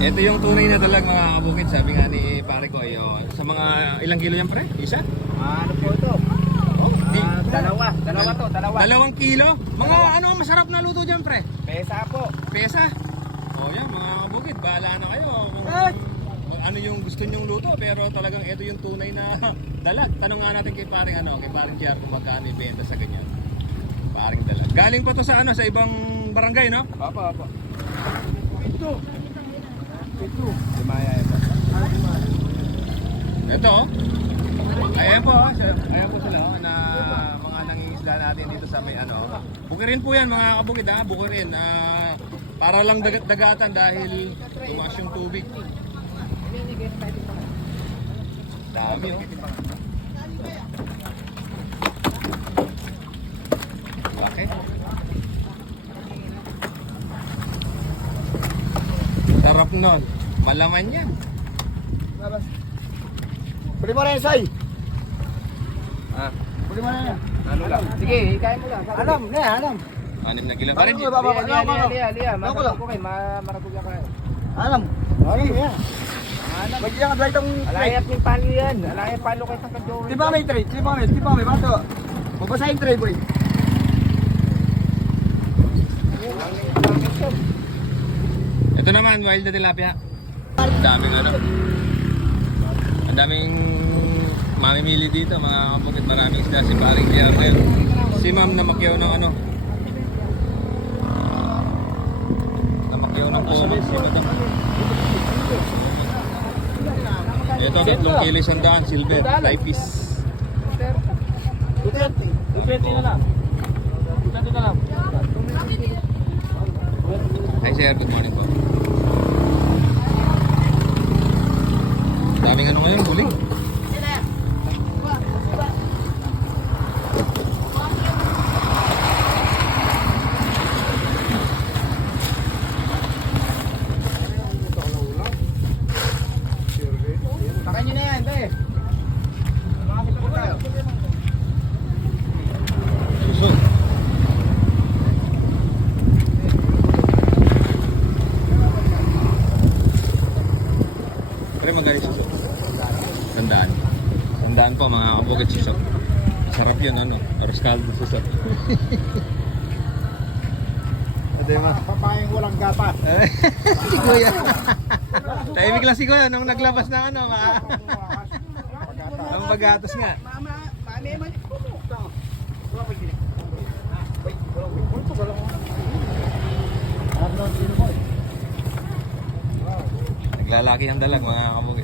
Ito yung tunay na dalag mga kabukid. Sabi nga ni pare ko, ay, oh, sa mga ilang kilo yan pre? Isa? Ano po ito? Oh, di. Ah, dalawa. Dalawa to, dalawa. Dalawang kilo? Mga ano ang masarap na luto dyan pre? Pesa po. Pesa? Oh yan mga kabukid, bahala na kayo kung kung ano yung gusto nyong luto pero talagang ito yung tunay na dalag. Tanong nga natin kay paring ano, kay paring Kiar kung magkano ibenta sa ganyan. Paring dalag. Galing pa to sa ano, sa ibang barangay no? Opo, opo. Ito. Ito. Lumaya ito. Ito. Ayan po, oh. Ayan po sila oh, na mga nangingisda natin dito sa may ano. Bukirin po yan mga kabukid ha, bukirin. Ah, para lang dagat dagatan dahil tumaas yung tubig. Dami oh. Bakit? Sarap nun. Malaman yan. Puli mo yan, Soy. Ah, Puli mo na yan. Ano lang? Sige, hikayin mo lang. Alam, ne, alam. anim na kilo. Ba, Liya, liya, liya, liya, liya. Ko ko kayo, ma- maragot ka kayo. Alam. Alam, yan. Alam. Bagyan ka dahil itong... Alayat ng palo yan. Alayat palo kayo sa kadyo. Di ba may tray? Di ba may? Di ba may? Bato. Babasahin tray, boy. Ito naman, wild na tilapia. Ang daming ano. Ang daming mamimili dito, mga kapukit. Maraming isda. Si Paring Diarnel. Si Ma'am na makyaw ng ano. Namakyaw ng pomos. Sino to? Ito, tatlong kilo isang daan. Silver, life fish. Dupente na lang. Dupente na lang. Hi sir, good morning po. Daming ano ngayon, huling. Pero magaling suso. Tandaan. Tandaan po mga kabukit suso. Sarap yun ano. Aros caldo suso. Ito yung mga Papayang walang gatas. si Kuya. Tahimik lang si Kuya nung naglabas ng ano. Ma ang pagatos nga. Naglalaki ang dalag mga kabukit.